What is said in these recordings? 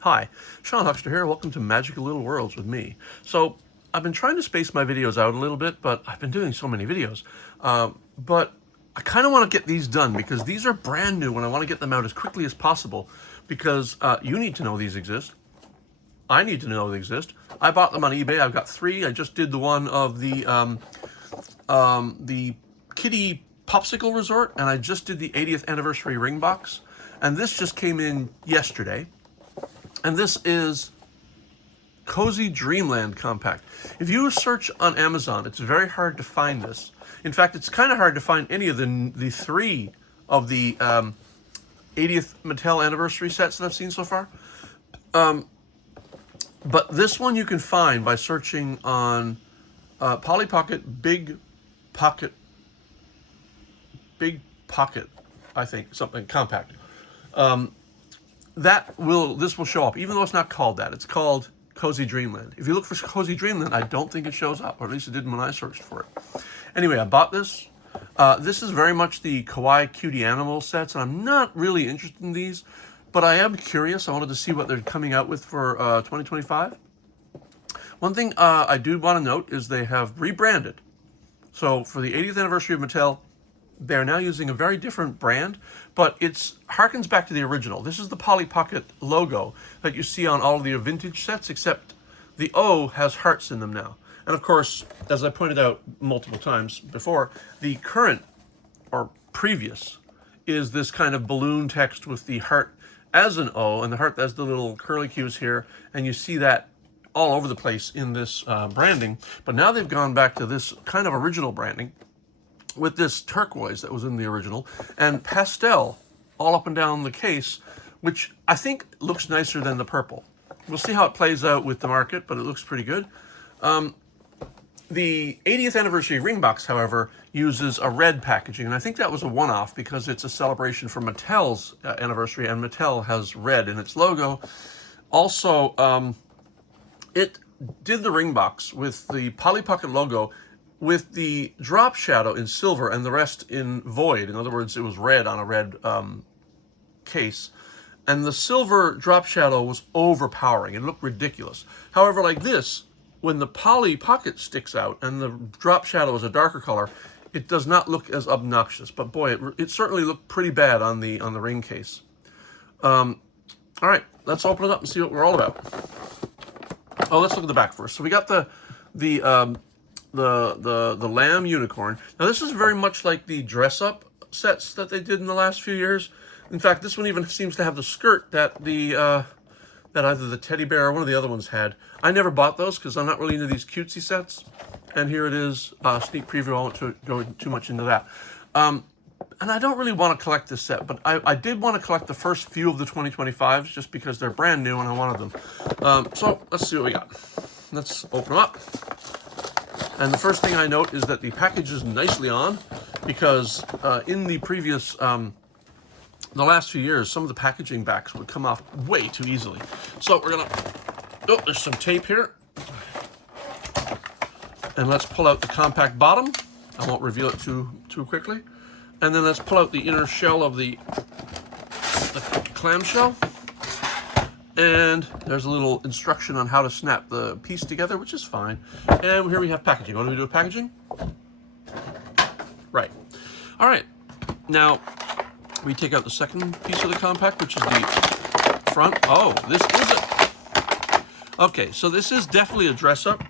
Hi, Sean Huckster here. Welcome to Magical Little Worlds with me. So, I've been trying to space my videos out a little bit, but I've been doing so many videos. But I kind of want to get these done because these are brand new and I want to get them out as quickly as possible because you need to know these exist. I need to know they exist. I bought them on eBay. I've got 3. I just did the one of the Kitty Popsicle Resort, and I just did the 80th anniversary ring box. And this just came in yesterday. And this is Cozy Dreamland Compact. If you search on Amazon, it's very hard to find this. In fact, it's kind of hard to find any of the 3 of the 80th Mattel anniversary sets that I've seen so far. But this one you can find by searching on Polly Pocket Big Pocket, I think, something compact. This will show up, even though it's not called that. It's called Cozy Dreamland. If you look for Cozy Dreamland, I don't think it shows up, or at least it didn't when I searched for it. Anyway, I bought this. This is very much the Kawaii Cutie Animal sets, and I'm not really interested in these, but I am curious. I wanted to see what they're coming out with for 2025. One thing I do want to note is they have rebranded. So for the 80th anniversary of Mattel, they're now using a very different brand, but it harkens back to the original. This is the Polly Pocket logo that you see on all of the vintage sets, except the O has hearts in them now. And of course, as I pointed out multiple times before, the current, or previous, is this kind of balloon text with the heart as an O, and the heart as the little curly cues here, and you see that all over the place in this branding. But now they've gone back to this kind of original branding, with this turquoise that was in the original, and pastel all up and down the case, which I think looks nicer than the purple. We'll see how it plays out with the market, but it looks pretty good. The 80th anniversary ring box, however, uses a red packaging, and I think that was a one-off because it's a celebration for Mattel's anniversary, and Mattel has red in its logo. Also, it did the ring box with the Polly Pocket logo with the drop shadow in silver and the rest in void. In other words, it was red on a red case. And the silver drop shadow was overpowering. It looked ridiculous. However, like this, when the Polly Pocket sticks out and the drop shadow is a darker color, it does not look as obnoxious. But boy, it certainly looked pretty bad on the ring case. All right, let's open it up and see what we're all about. Oh, let's look at the back first. So we got the lamb unicorn. Now this is very much like the dress-up sets that they did in the last few years. In fact, this one even seems to have the skirt that that either the teddy bear or one of the other ones had. I never bought those because I'm not really into these cutesy sets. And here it is, sneak preview. I won't go too much into that. And I don't really want to collect this set, but I did want to collect the first few of the 2025s just because they're brand new and I wanted them. So let's see what we got. Let's open them up. And the first thing I note is that the package is nicely on, because in the previous, the last few years, some of the packaging backs would come off way too easily. So we're gonna, oh, there's some tape here. And let's pull out the compact bottom. I won't reveal it too quickly. And then let's pull out the inner shell of the clamshell. And there's a little instruction on how to snap the piece together, which is fine. And here we have packaging. What do we do with packaging? Right. All right. Now, we take out the second piece of the compact, which is the front. Oh, this is it. Okay, so this is definitely a dress-up.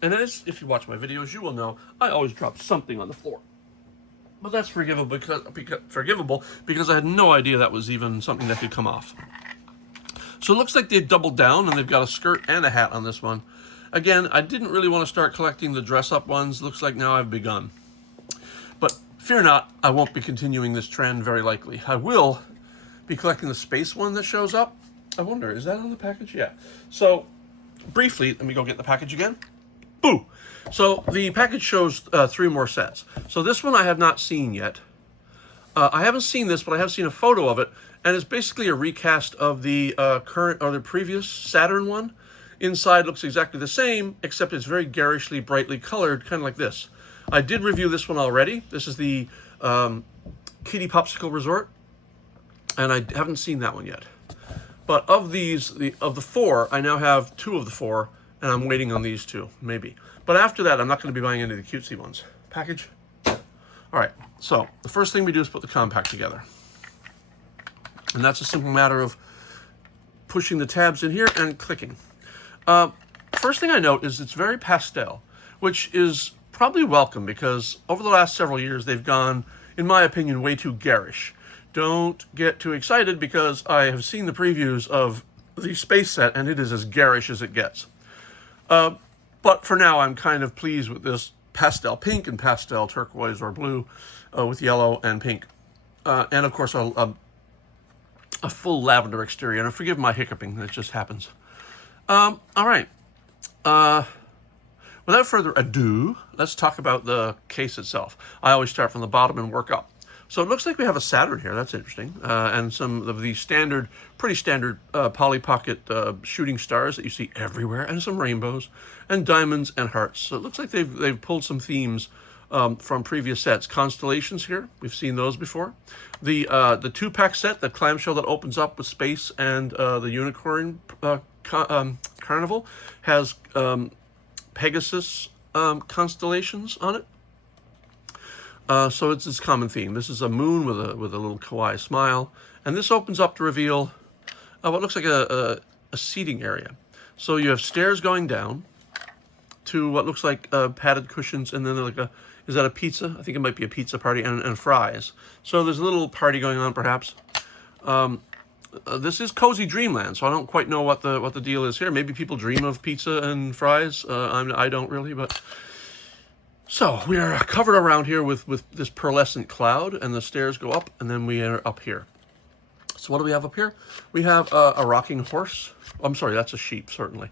And as if you watch my videos, you will know I always drop something on the floor. But that's forgivable because I had no idea that was even something that could come off. So it looks like they've doubled down and they've got a skirt and a hat on this one. Again, I didn't really want to start collecting the dress-up ones. Looks like now I've begun. But fear not, I won't be continuing this trend very likely. I will be collecting the space one that shows up. I wonder, is that on the package? Yeah. So briefly, let me go get the package again. Boo! So the package shows 3 more sets. So this one I have not seen yet. I haven't seen this, but I have seen a photo of it. And it's basically a recast of the current or the previous Saturn one. Inside looks exactly the same, except it's very garishly, brightly colored, kind of like this. I did review this one already. This is the Kitty Popsicle Resort, and I haven't seen that one yet. But of these, of the 4, I now have 2 of the 4, and I'm waiting on these 2, maybe. But after that, I'm not going to be buying any of the cutesy ones. Package. All right, so the first thing we do is put the compact together. And that's a simple matter of pushing the tabs in here and clicking. First thing I note is it's very pastel, which is probably welcome because over the last several years, they've gone, in my opinion, way too garish. Don't get too excited because I have seen the previews of the space set and it is as garish as it gets. But for now, I'm kind of pleased with this pastel pink and pastel turquoise or blue with yellow and pink. And of course, a full lavender exterior. And forgive my hiccuping, it just happens. All right. Without further ado, let's talk about the case itself. I always start from the bottom and work up. So it looks like we have a Saturn here. That's interesting. And some of the standard, pretty standard Polly Pocket shooting stars that you see everywhere, and some rainbows, and diamonds and hearts. So it looks like they've pulled some themes from previous sets. Constellations here, we've seen those before. The 2-pack set, the clamshell that opens up with space and the unicorn carnival, has Pegasus constellations on it. So it's this common theme. This is a moon with a little kawaii smile, and this opens up to reveal what looks like a seating area. So you have stairs going down to what looks like padded cushions, and then like is that a pizza? I think it might be a pizza party, and fries. So there's a little party going on, perhaps. This is Cozy Dreamland, so I don't quite know what the deal is here. Maybe people dream of pizza and fries. I don't really, but. So we are covered around here with this pearlescent cloud, and the stairs go up, and then we are up here. So what do we have up here? We have a rocking horse. Oh, I'm sorry, that's a sheep, certainly.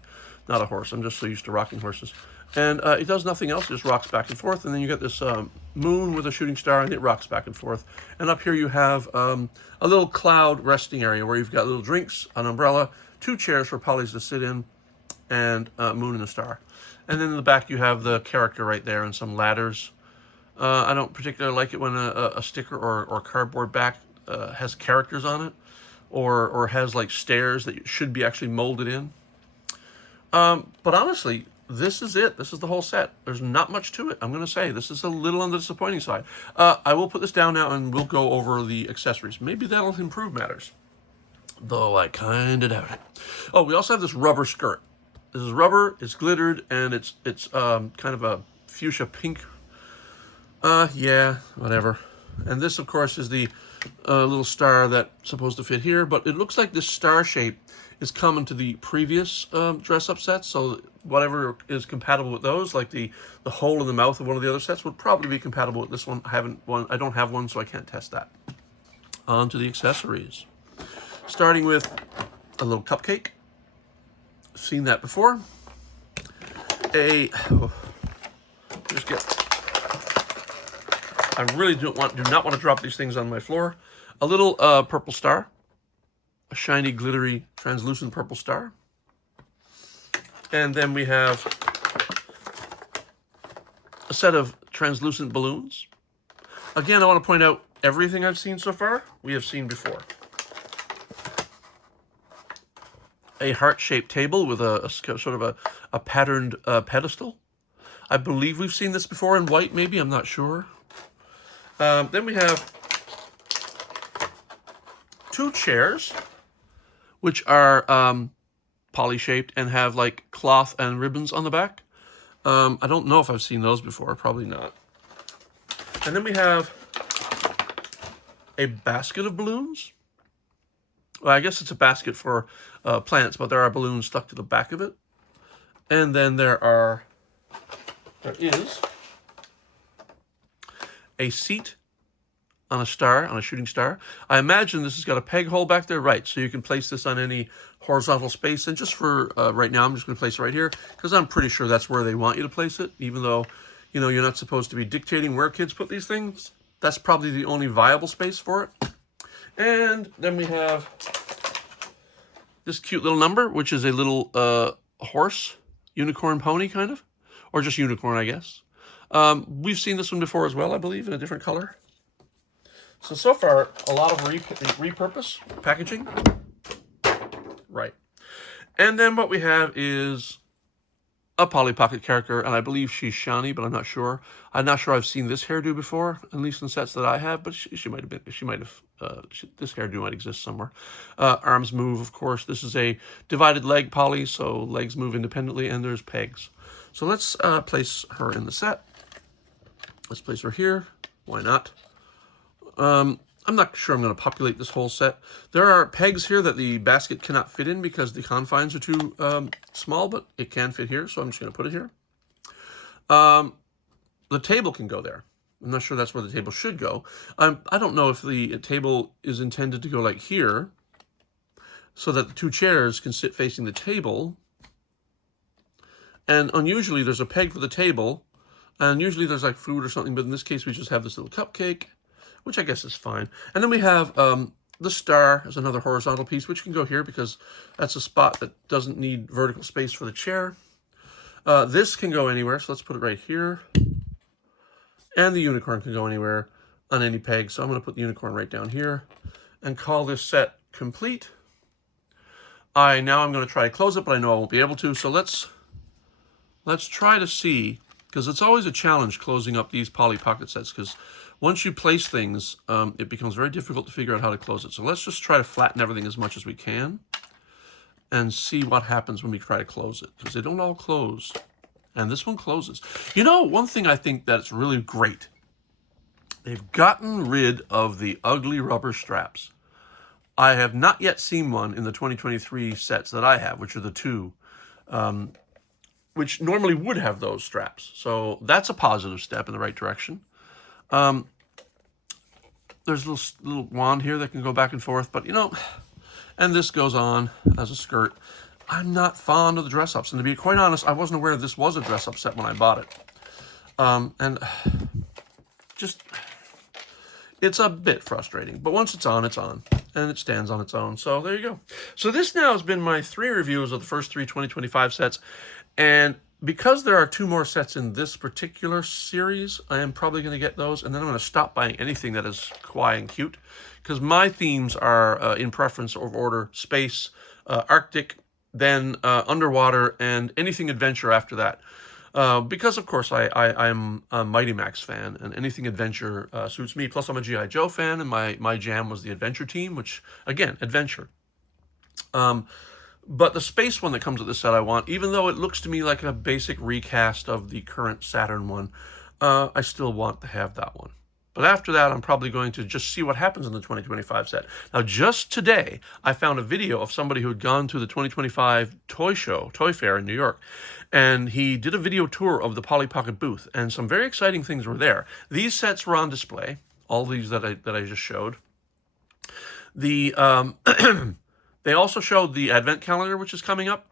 Not a horse. I'm just so used to rocking horses. And it does nothing else. It just rocks back and forth, and then you get this moon with a shooting star, and it rocks back and forth. And up here you have a little cloud resting area where you've got little drinks, an umbrella, 2 chairs for Polly's to sit in, and moon and a star. And then in the back you have the character right there and some ladders. I don't particularly like it when a sticker or cardboard back has characters on it, or has like stairs that should be actually molded in. But honestly, this is it. This is the whole set. There's not much to it. I'm going to say this is a little on the disappointing side. I will put this down now and we'll go over the accessories. Maybe that'll improve matters, though I kind of doubt it. Oh, we also have this rubber skirt. This is rubber, it's glittered, and it's kind of a fuchsia pink. Yeah, whatever. And this, of course, is the little star that's supposed to fit here, but it looks like this star shape is common to the previous dress-up sets, so whatever is compatible with those, like the hole in the mouth of one of the other sets, would probably be compatible with this one. I don't have one, so I can't test that. On to the accessories. Starting with a little cupcake. Seen that before. I really do not want to drop these things on my floor. A little purple star, a shiny, glittery, translucent purple star, and then we have a set of translucent balloons. Again, I want to point out everything I've seen so far we have seen before. A heart-shaped table with a sort of a patterned pedestal. I believe we've seen this before in white, maybe, I'm not sure. Then we have 2 chairs, which are poly-shaped and have like cloth and ribbons on the back. I don't know if I've seen those before, probably not. And then we have a basket of balloons. Well, I guess it's a basket for plants, but there are balloons stuck to the back of it. And then there is a seat on a star, on a shooting star. I imagine this has got a peg hole back there, right? So you can place this on any horizontal space. And just for right now, I'm just going to place it right here because I'm pretty sure that's where they want you to place it, even though, you know, you're not supposed to be dictating where kids put these things. That's probably the only viable space for it. And then we have this cute little number, which is a little horse, unicorn pony kind of, or just unicorn, I guess. We've seen this one before as well, I believe, in a different color. So far, a lot of repurpose packaging. right. And then what we have is a Polly Pocket character, and I believe she's Shani, but I'm not sure. I'm not sure I've seen this hairdo before, at least in sets that I have, but she might have been, this hairdo might exist somewhere. Arms move, of course. This is a divided leg Polly, so legs move independently, and there's pegs. So let's place her in the set. Let's place her here. Why not? I'm not sure I'm going to populate this whole set. There are pegs here that the basket cannot fit in because the confines are too small, but it can fit here, so I'm just going to put it here. The table can go there. I'm not sure that's where the table should go. I don't know if the table is intended to go like here, so that the two chairs can sit facing the table. And unusually, there's a peg for the table, and usually there's like food or something, but in this case, we just have this little cupcake, which I guess is fine. And then we have the star as another horizontal piece, which can go here because that's a spot that doesn't need vertical space for the chair. This can go anywhere, so let's put it right here. And the unicorn can go anywhere on any peg, so I'm going to put the unicorn right down here and call this set complete. Now I'm going to try to close it, but I know I won't be able to, so let's try to see, because it's always a challenge closing up these Polly Pocket sets, because once you place things, it becomes very difficult to figure out how to close it. So let's just try to flatten everything as much as we can and see what happens when we try to close it, because they don't all close. And this one closes. You know, one thing I think that's really great, they've gotten rid of the ugly rubber straps. I have not yet seen one in the 2023 sets that I have, which are the two, which normally would have those straps. So that's a positive step in the right direction. There's a little wand here that can go back and forth, but you know, and this goes on as a skirt. I'm not fond of the dress-ups, and to be quite honest, I wasn't aware this was a dress-up set when I bought it. And just, it's a bit frustrating, but once it's on, and it stands on its own. So there you go. So this now has been my 3 reviews of the first 3 2025 sets, and because there are 2 more sets in this particular series, I am probably going to get those, and then I'm going to stop buying anything that is kawaii and cute, because my themes are, in preference of order, space, Arctic, then underwater, and anything adventure after that. Because, of course, I'm a Mighty Max fan, and anything adventure suits me. Plus, I'm a G.I. Joe fan, and my jam was the adventure team, which, again, adventure. But the space one that comes with this set I want, even though it looks to me like a basic recast of the current Saturn one, I still want to have that one. But after that, I'm probably going to just see what happens in the 2025 set. Now, just today, I found a video of somebody who had gone to the 2025 toy fair in New York, and he did a video tour of the Polly Pocket booth, and some very exciting things were there. These sets were on display, all these that I just showed. They also showed the advent calendar, which is coming up.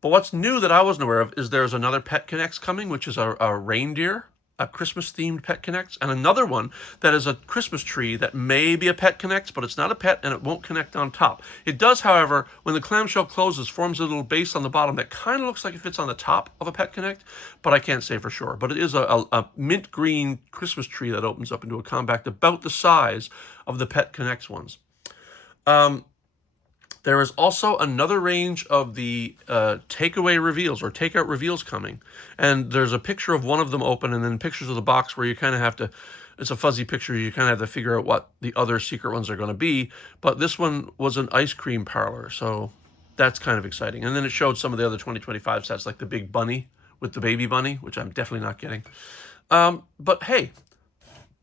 But what's new that I wasn't aware of is there's another Pet Connects coming, which is a reindeer, a Christmas-themed Pet Connects, and another one that is a Christmas tree that may be a Pet Connects, but it's not a pet and it won't connect on top. It does, however, when the clamshell closes, forms a little base on the bottom that kind of looks like it fits on the top of a Pet Connect, but I can't say for sure. But it is a mint green Christmas tree that opens up into a compact about the size of the Pet Connects ones. There is also another range of the takeaway reveals or takeout reveals coming. And there's a picture of one of them open and then pictures of the box where you kind of have to, it's a fuzzy picture, you kind of have to figure out what the other secret ones are going to be. But this one was an ice cream parlor, so that's kind of exciting. And then it showed some of the other 2025 sets, like the big bunny with the baby bunny, which I'm definitely not getting. But hey,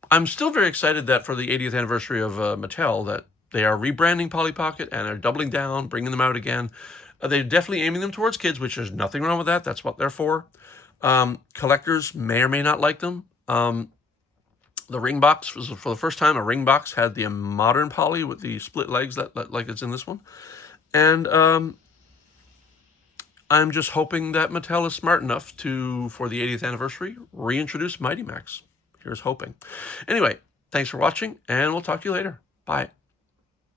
I'm still very excited that for the 80th anniversary of Mattel, that they are rebranding Polly Pocket and are doubling down, bringing them out again. They're definitely aiming them towards kids, which there's nothing wrong with that. That's what they're for. Collectors may or may not like them. The ring box was, for the first time, a ring box had the modern Polly with the split legs like it's in this one. And I'm just hoping that Mattel is smart enough to, for the 80th anniversary, reintroduce Mighty Max. Here's hoping. Anyway, thanks for watching, and we'll talk to you later. Bye.